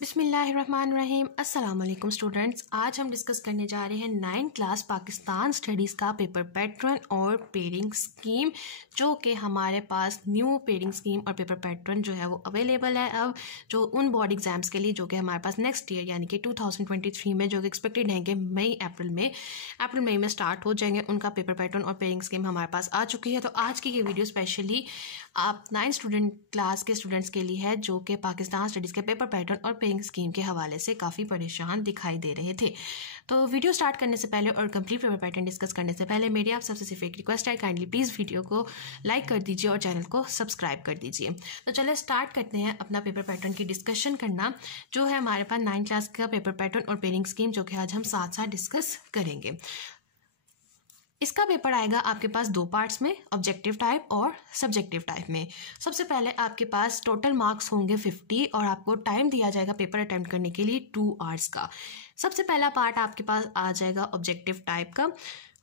बिस्मिल्लाहिर्रहमानिर्रहीम। अस्सलाम वालेकुम स्टूडेंट्स। आज हम डिस्कस करने जा रहे हैं 9th क्लास पाकिस्तान स्टडीज़ का पेपर पैटर्न और पेयरिंग स्कीम, जो कि हमारे पास न्यू पेयरिंग स्कीम और पेपर पैटर्न जो है वो अवेलेबल है अब, जो उन बोर्ड एग्जाम्स के लिए जो कि हमारे पास नेक्स्ट ईयर यानी कि 2023 में जो कि एक्सपेक्टेड हैं कि अप्रैल मई में स्टार्ट हो जाएंगे, उनका पेपर पैटर्न और पेयरिंग स्कीम हमारे पास आ चुकी है। तो आज की ये वीडियो स्पेशली आप 9th क्लास के स्टूडेंट्स के लिए है जो कि पाकिस्तान स्टडीज़ के पेपर पैटर्न और पेयरिंग स्कीम के हवाले से काफ़ी परेशान दिखाई दे रहे थे। तो वीडियो स्टार्ट करने से पहले और कंप्लीट पेपर पैटर्न डिस्कस करने से पहले मेरी आप सबसे सिर्फ एक रिक्वेस्ट है, काइंडली प्लीज़ वीडियो को लाइक कर दीजिए और चैनल को सब्सक्राइब कर दीजिए। तो चलिए स्टार्ट करते हैं अपना पेपर पैटर्न की डिस्कशन करना, जो है हमारे पास 9th क्लास का पेपर पैटर्न और पेयरिंग स्कीम, जो कि आज हम साथ साथ डिस्कस करेंगे। इसका पेपर आएगा आपके पास दो पार्ट्स में, ऑब्जेक्टिव टाइप और सब्जेक्टिव टाइप में। सबसे पहले आपके पास टोटल मार्क्स होंगे 50 और आपको टाइम दिया जाएगा पेपर अटेम्प्ट करने के लिए 2 आवर्स का। सबसे पहला पार्ट आपके पास आ जाएगा ऑब्जेक्टिव टाइप का।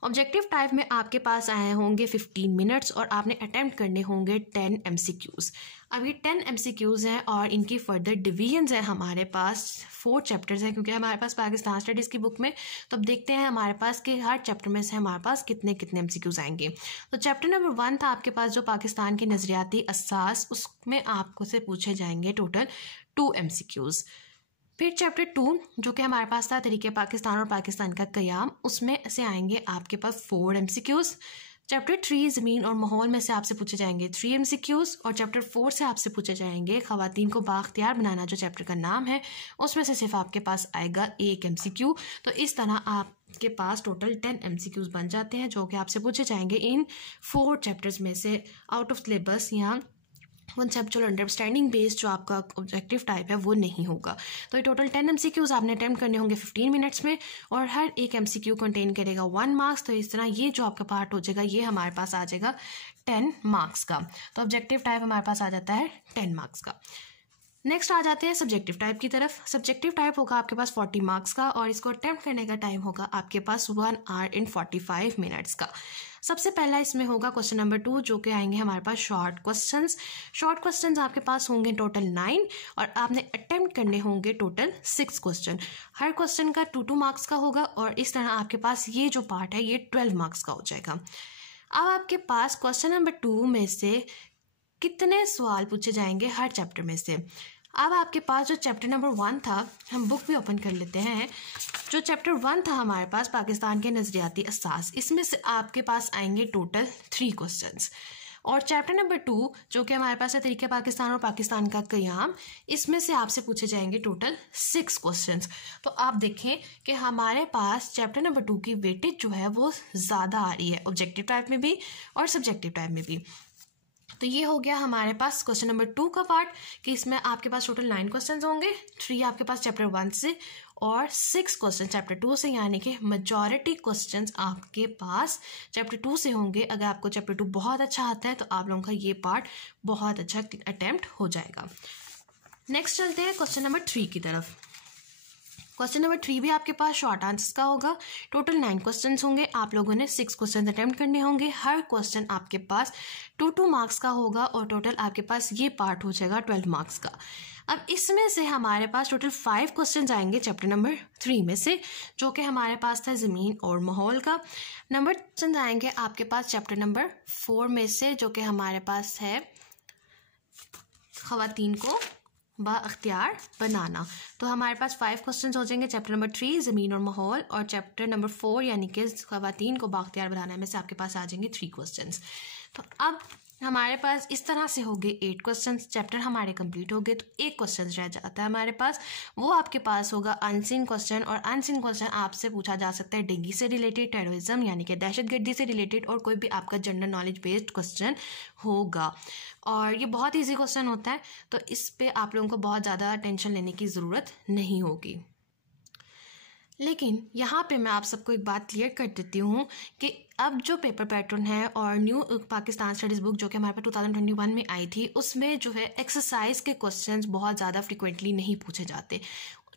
ऑब्जेक्टिव टाइप में आपके पास आए होंगे 15 मिनट्स और आपने अटेम्प्ट करने होंगे 10 MCQs। अब ये 10 MCQs हैं और इनकी फर्दर डिवीजन्स हैं। हमारे पास 4 चैप्टर्स हैं क्योंकि हमारे पास पाकिस्तान स्टडीज़ की बुक में, तो अब देखते हैं हमारे पास कि हर चैप्टर में से हमारे पास कितने MCQs आएंगे। तो चैप्टर नंबर 1 था आपके पास जो पाकिस्तान के नज़रियाती असास, उसमें आपको से पूछे जाएंगे टोटल 2 MCQs। फिर चैप्टर 2 जो कि हमारे पास था तरीके पाकिस्तान और पाकिस्तान का क़याम, उसमें से आएंगे आपके पास 4 MCQs। चैप्टर 3 ज़मीन और माहौल में से आपसे पूछे जाएंगे 3 MCQs और चैप्टर 4 से आपसे पूछे जाएंगे ख़वातीन को बाख्तियार बनाना, जो चैप्टर का नाम है, उसमें से सिर्फ आपके पास आएगा 1 MCQ। तो इस तरह आपके पास टोटल 10 MCQs बन जाते हैं जो कि आपसे पूछे जाएंगे इन 4 चैप्टर्स में से आउट ऑफ सिलेबस या कॉन्सेप्चुअल अंडरस्टैंडिंग बेस्ड जो आपका ऑब्जेक्टिव टाइप है वो नहीं होगा। तो ये टोटल 10 MCQs आपने अटेम्प्ट करने होंगे 15 मिनट्स में और हर एक MCQ कंटेन करेगा 1 मार्क्स। तो इस तरह ये जो आपका पार्ट हो जाएगा ये हमारे पास आ जाएगा 10 मार्क्स का। तो ऑब्जेक्टिव टाइप हमारे पास आ जाता है 10 मार्क्स का। नेक्स्ट आ जाते हैं सब्जेक्टिव टाइप की तरफ। सब्जेक्टिव टाइप होगा आपके पास 40 मार्क्स का और इसको अटेम्प्ट करने का टाइम होगा आपके पास 1 hour and 45 minutes का। सबसे पहला इसमें होगा क्वेश्चन नंबर 2 जो कि आएंगे हमारे पास शॉर्ट क्वेश्चंस। शॉर्ट क्वेश्चंस आपके पास होंगे टोटल 9 और आपने अटेम्प्ट करने होंगे टोटल 6 क्वेश्चन। हर क्वेश्चन का 2 मार्क्स का होगा और इस तरह आपके पास ये जो पार्ट है ये 12 मार्क्स का हो जाएगा। अब आपके पास क्वेश्चन नंबर 2 में से कितने सवाल पूछे जाएंगे हर चैप्टर में से। अब आपके पास जो चैप्टर नंबर 1 था, हम बुक भी ओपन कर लेते हैं। जो चैप्टर 1 था हमारे पास पाकिस्तान के नज़रियाती असास, इसमें से आपके पास आएंगे टोटल 3 क्वेश्चंस। और चैप्टर नंबर 2 जो कि हमारे पास है तरीके पाकिस्तान और पाकिस्तान का क़याम, इसमें से आपसे पूछे जाएंगे टोटल 6 क्वेश्चंस। तो आप देखें कि हमारे पास चैप्टर नंबर 2 की वेटेज जो है वो ज़्यादा आ रही है, ऑब्जेक्टिव टाइप में भी और सब्जेक्टिव टाइप में भी। तो ये हो गया हमारे पास क्वेश्चन नंबर 2 का पार्ट कि इसमें आपके पास टोटल 9 क्वेश्चंस होंगे, 3 आपके पास चैप्टर 1 से और 6 क्वेश्चन चैप्टर 2 से, यानी कि मेजॉरिटी क्वेश्चंस आपके पास चैप्टर 2 से होंगे। अगर आपको चैप्टर 2 बहुत अच्छा आता है तो आप लोगों का ये पार्ट बहुत अच्छा अटेम्प्ट हो जाएगा। नेक्स्ट चलते हैं क्वेश्चन नंबर 3 की तरफ। क्वेश्चन नंबर 3 भी आपके पास शॉर्ट आंसर्स का होगा। टोटल 9 क्वेश्चंस होंगे, आप लोगों ने 6 क्वेश्चन अटेम्प्ट करने होंगे। हर क्वेश्चन आपके पास 2 मार्क्स का होगा और टोटल आपके पास ये पार्ट हो जाएगा 12 मार्क्स का। अब इसमें से हमारे पास टोटल 5 क्वेश्चन आएंगे चैप्टर नंबर 3 में से, जो कि हमारे पास था ज़मीन और माहौल का। नंबर क्वेश्चन आएंगे आपके पास चैप्टर नंबर 4 में से, जो कि हमारे पास है ख़वातीन को बाख्तियार बनाना। तो हमारे पास 5 क्वेश्चंस हो जाएंगे चैप्टर नंबर 3 ज़मीन और माहौल, और चैप्टर नंबर 4 यानी कि ख़वातीन को बाख्तियार बनाना में से आपके पास आ जाएंगे 3 क्वेश्चंस। तो अब हमारे पास इस तरह से हो गए 8 क्वेश्चंस। चैप्टर हमारे कंप्लीट हो गए तो 1 क्वेश्चन रह जाता है हमारे पास, वो आपके पास होगा अनसीन क्वेश्चन। और अनसीन क्वेश्चन आपसे पूछा जा सकता है डेंगू से रिलेटेड, टेररिज्म यानी कि दहशतगर्दी से रिलेटेड, और कोई भी आपका जनरल नॉलेज बेस्ड क्वेश्चन होगा। और ये बहुत ईजी क्वेश्चन होता है, तो इस पे आप लोगों को बहुत ज़्यादा टेंशन लेने की ज़रूरत नहीं होगी। लेकिन यहाँ पे मैं आप सबको एक बात क्लियर कर देती हूँ कि अब जो पेपर पैटर्न है और न्यू पाकिस्तान स्टडीज़ बुक जो कि हमारे पास 2021 में आई थी, उसमें जो है एक्सरसाइज के क्वेश्चंस बहुत ज़्यादा फ्रिक्वेंटली नहीं पूछे जाते।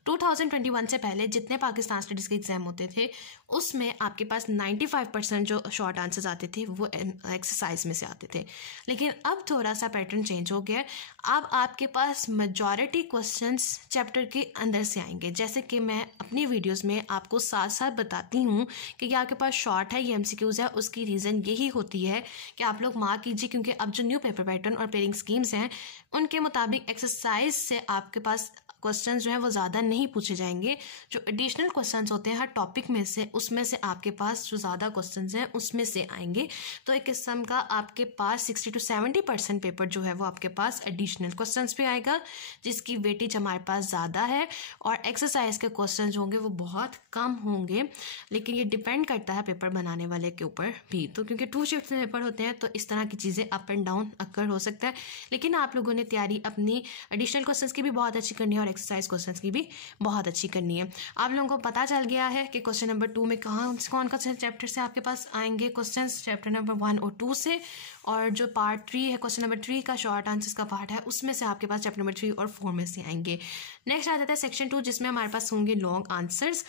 2021 से पहले जितने पाकिस्तान स्टडीज़ के एग्ज़ाम होते थे उसमें आपके पास 95% जो शॉर्ट आंसर्स आते थे वो एक्सरसाइज में से आते थे। लेकिन अब थोड़ा सा पैटर्न चेंज हो गया है। अब आपके पास मेजॉरिटी क्वेश्चंस चैप्टर के अंदर से आएंगे। जैसे कि मैं अपनी वीडियोस में आपको साथ साथ बताती हूँ कि ये आपके पास शॉर्ट है, ये MCQs है। उसकी रीज़न यही होती है कि आप लोग मार्क कीजिए, क्योंकि अब जो न्यू पेपर पैटर्न और पेयरिंग स्कीम्स हैं उनके मुताबिक एक्सरसाइज से आपके पास क्वेश्चंस जो हैं वो ज़्यादा नहीं पूछे जाएंगे। जो एडिशनल क्वेश्चंस होते हैं हर टॉपिक में से, उसमें से आपके पास जो ज़्यादा क्वेश्चंस हैं उसमें से आएंगे। तो एक किस्म का आपके पास 60 to 70% पेपर जो है वो आपके पास एडिशनल क्वेश्चंस पे आएगा, जिसकी वेटेज हमारे पास ज़्यादा है। और एक्सरसाइज के क्वेश्चन होंगे वो बहुत कम होंगे, लेकिन ये डिपेंड करता है पेपर बनाने वाले के ऊपर भी। तो क्योंकि 2 शिफ्ट में पेपर होते हैं तो इस तरह की चीज़ें अप एंड डाउन अक्कर हो सकता है। लेकिन आप लोगों ने तैयारी अपनी एडिशनल क्वेश्चंस की भी बहुत अच्छी करनी है और एक्सरसाइज क्वेश्चंस की भी बहुत अच्छी करनी है। आप लोगों को पता चल गया है कि क्वेश्चन नंबर 2 में कौन कौन से चैप्टर से आपके पास आएंगे क्वेश्चंस, चैप्टर नंबर 1 और 2 से। और जो पार्ट 3 है, क्वेश्चन नंबर 3 का शॉर्ट आंसर्स का पार्ट है, उसमें से आपके पास चैप्टर नंबर 3 और 4 में से आएंगे। नेक्स्ट आ जाता है सेक्शन 2, जिसमें हमारे पास होंगे लॉन्ग आंसर्स।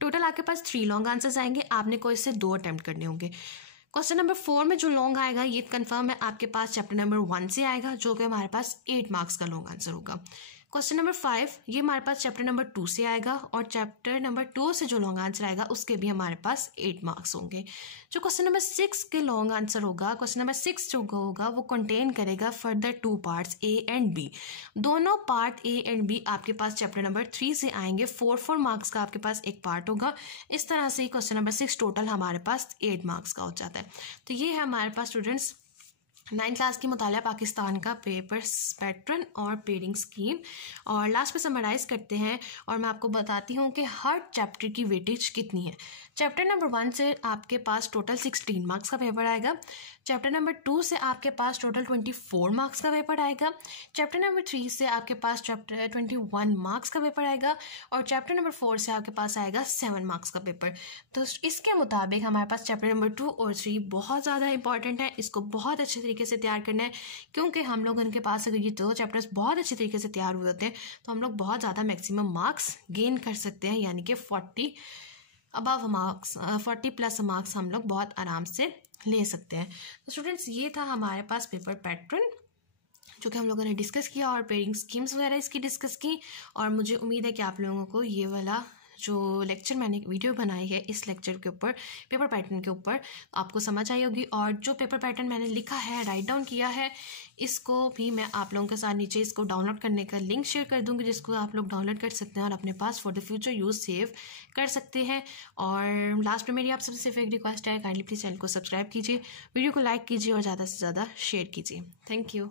टोटल आपके पास 3 लॉन्ग आंसर्स आएंगे। आपने कोई से 2 अटेम्प्ट करने होंगे। क्वेश्चन नंबर 4 में जो लॉन्ग आएगा ये कंफर्म है आपके पास चैप्टर नंबर 1 से आएगा, जो कि हमारे पास 8 मार्क्स का लॉन्ग आंसर होगा। क्वेश्चन नंबर 5 ये हमारे पास चैप्टर नंबर 2 से आएगा, और चैप्टर नंबर 2 से जो लॉन्ग आंसर आएगा उसके भी हमारे पास 8 मार्क्स होंगे। जो क्वेश्चन नंबर 6 के लॉन्ग आंसर होगा, क्वेश्चन नंबर 6 जो होगा वो कंटेन करेगा further 2 parts A and B। दोनों पार्ट A एंड B आपके पास चैप्टर नंबर 3 से आएंगे। 4 मार्क्स का आपके पास एक पार्ट होगा। इस तरह से क्वेश्चन नंबर 6 टोटल हमारे पास 8 मार्क्स का हो जाता है। तो ये है हमारे पास स्टूडेंट्स 9th क्लास की मुतालिया पाकिस्तान का पेपर पैटर्न और पेयरिंग स्कीम। और लास्ट में समराइज़ करते हैं और मैं आपको बताती हूँ कि हर चैप्टर की वेटेज कितनी है। चैप्टर नंबर 1 से आपके पास टोटल 16 मार्क्स का पेपर आएगा। चैप्टर नंबर 2 से आपके पास टोटल 24 मार्क्स का पेपर आएगा। चैप्टर नंबर 3 से आपके पास 21 मार्क्स का पेपर आएगा। और चैप्टर नंबर 4 से आपके पास आएगा 7 मार्क्स का पेपर। तो इसके मुताबिक हमारे पास चैप्टर नंबर 2 और 3 बहुत ज़्यादा इंपॉर्टेंट है। इसको बहुत अच्छे तरीके से तैयार करना है, क्योंकि हम लोग उनके पास अगर ये 2 चैप्टर्स बहुत अच्छे तरीके से तैयार हुए होते हैं तो हम लोग बहुत ज़्यादा मैक्सिमम मार्क्स गेन कर सकते हैं, यानी कि 40 अबव मार्क्स 40 प्लस मार्क्स हम लोग बहुत आराम से ले सकते हैं। तो स्टूडेंट्स ये था हमारे पास पेपर पैटर्न जो कि हम लोगों ने डिस्कस किया, और पेयरिंग स्कीम्स वगैरह इसकी डिस्कस की। और मुझे उम्मीद है कि आप लोगों को ये वाला जो लेक्चर मैंने वीडियो बनाई है इस लेक्चर के ऊपर पेपर पैटर्न के ऊपर आपको समझ आई होगी। और जो पेपर पैटर्न मैंने लिखा है, राइट डाउन किया है, इसको भी मैं आप लोगों के साथ नीचे इसको डाउनलोड करने का लिंक शेयर कर दूंगी, जिसको आप लोग डाउनलोड कर सकते हैं और अपने पास for the future use save कर सकते हैं। और लास्ट में मेरी आप सबसे सिर्फ एक रिक्वेस्ट है, काइंडली प्लीज़ चैनल को सब्सक्राइब कीजिए, वीडियो को लाइक कीजिए और ज़्यादा से ज़्यादा शेयर कीजिए। Thank you.